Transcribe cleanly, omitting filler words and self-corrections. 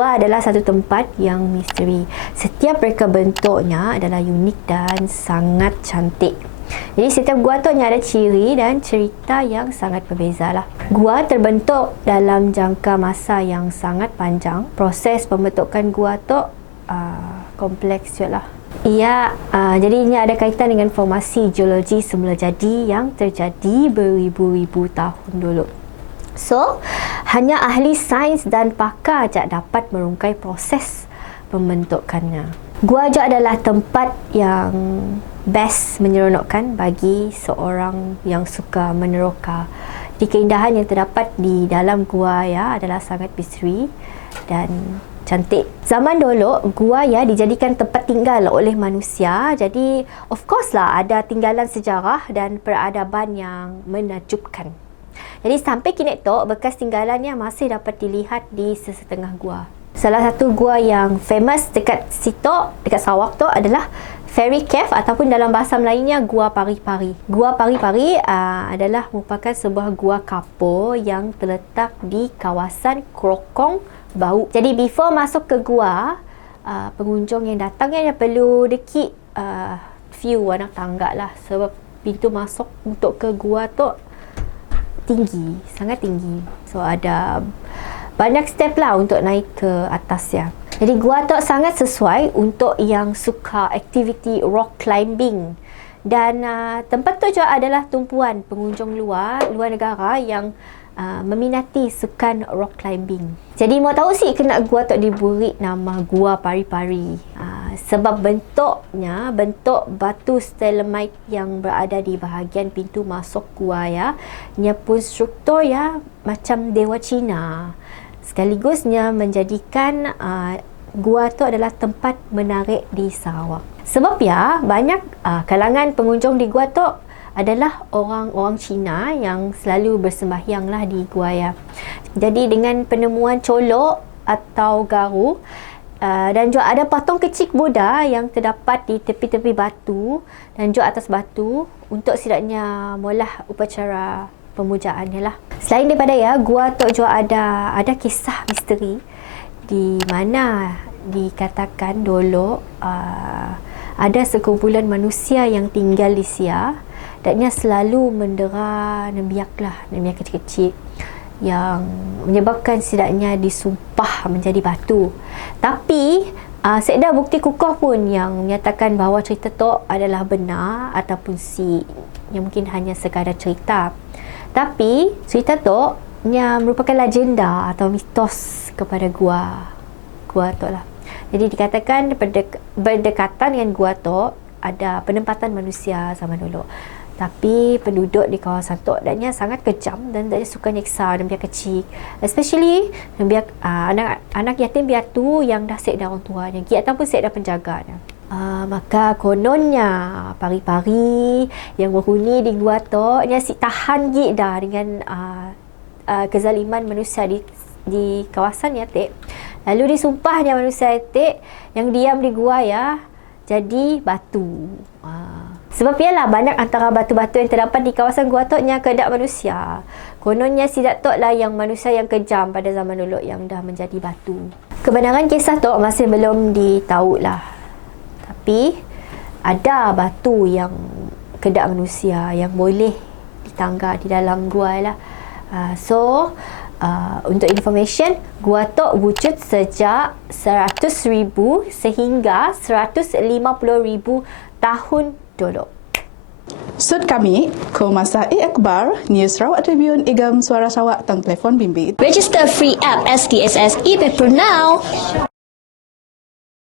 Gua adalah satu tempat yang misteri. Setiap reka bentuknya adalah unik dan sangat cantik. Jadi setiap gua tu ada ciri dan cerita yang sangat berbeza lah. Gua terbentuk dalam jangka masa yang sangat panjang. Proses pembentukan gua tu kompleks juga lah. Ia jadi ini ada kaitan dengan formasi geologi semula jadi yang terjadi beribu-ribu tahun dulu. So, hanya ahli sains dan pakar saja dapat merungkai proses pembentukannya. Gua juga adalah tempat yang best menyeronokkan bagi seorang yang suka meneroka. Di keindahan yang terdapat di dalam gua adalah sangat misteri dan cantik. Zaman dulu, gua dijadikan tempat tinggal oleh manusia. Jadi, of course lah ada tinggalan sejarah dan peradaban yang menakjubkan. Jadi sampai kini tu, bekas tinggalannya masih dapat dilihat di sesetengah gua. Salah satu gua yang famous dekat situ, dekat Sarawak tu adalah Fairy Cave ataupun dalam bahasa Melayunya Gua Pari-Pari. Gua Pari-Pari adalah merupakan sebuah gua kapur yang terletak di kawasan Krokong Bau. Jadi before masuk ke gua, pengunjung yang datang dia perlu dekik few anak tangga lah, sebab pintu masuk untuk ke gua tu tinggi, sangat tinggi. So ada banyak step lah untuk naik ke atas ya. Jadi gua tu sangat sesuai untuk yang suka aktiviti rock climbing. Dan tempat tu juga adalah tumpuan pengunjung luar negara yang meminati sukan rock climbing. Jadi mau tahu sih kenapa gua tu diberi nama Gua Pari-Pari. Sebab bentuknya, bentuk batu stalagmite yang berada di bahagian pintu masuk gua nya pun struktur macam Dewa Cina. Sekaligusnya menjadikan gua tu adalah tempat menarik di Sarawak. Sebab banyak kalangan pengunjung di gua tu adalah orang-orang Cina yang selalu bersembahyang lah di gua Jadi dengan penemuan colok atau garu dan juga ada patung kecil Buddha yang terdapat di tepi-tepi batu dan juga atas batu untuk setidaknya mula upacara pemujaannya lah. Selain daripada gua tu juga ada kisah misteri di mana dikatakan dulu ada sekumpulan manusia yang tinggal di Sia dan dia selalu mendera nembiak kecil-kecil yang menyebabkan setidaknya disumpah menjadi batu. Tapi sekedar bukti kukuh pun yang menyatakan bahawa cerita tu adalah benar ataupun yang mungkin hanya sekadar cerita. Tapi cerita tu merupakan legenda atau mitos kepada gua tu lah. Jadi dikatakan berdekatan dengan gua tu ada penempatan manusia zaman dulu. Tapi penduduk di kawasan tu adanya sangat kejam dan dia suka nyiksa nembiak kecil. Especially nembiak anak yatim piatu yang dah sek dah orang tuanya ataupun sek dah penjaganya. Maka kononnya pari-pari yang berhuni di gua tu dia tahan dah dengan kezaliman manusia di kawasan Yatik. Lalu disumpahnya manusia Yatik yang diam di gua jadi batu. Sebab banyak antara batu-batu yang terdapat di kawasan gua tu nya kedak manusia. Kononnya sidak tu lah yang manusia yang kejam pada zaman dulu yang dah menjadi batu. Kebenaran kisah tu masih belum ditahu lah. Tapi ada batu yang kedak manusia yang boleh ditangga di dalam gua lah. Untuk information, gua tu wujud sejak 100,000 sehingga 150,000 tahun dulu. Sud kami, Komasa Akbar, News Sarawak Tribune, Igam Suara Sarawak, tang telefon bimbit. Register free app STSS e-paper now.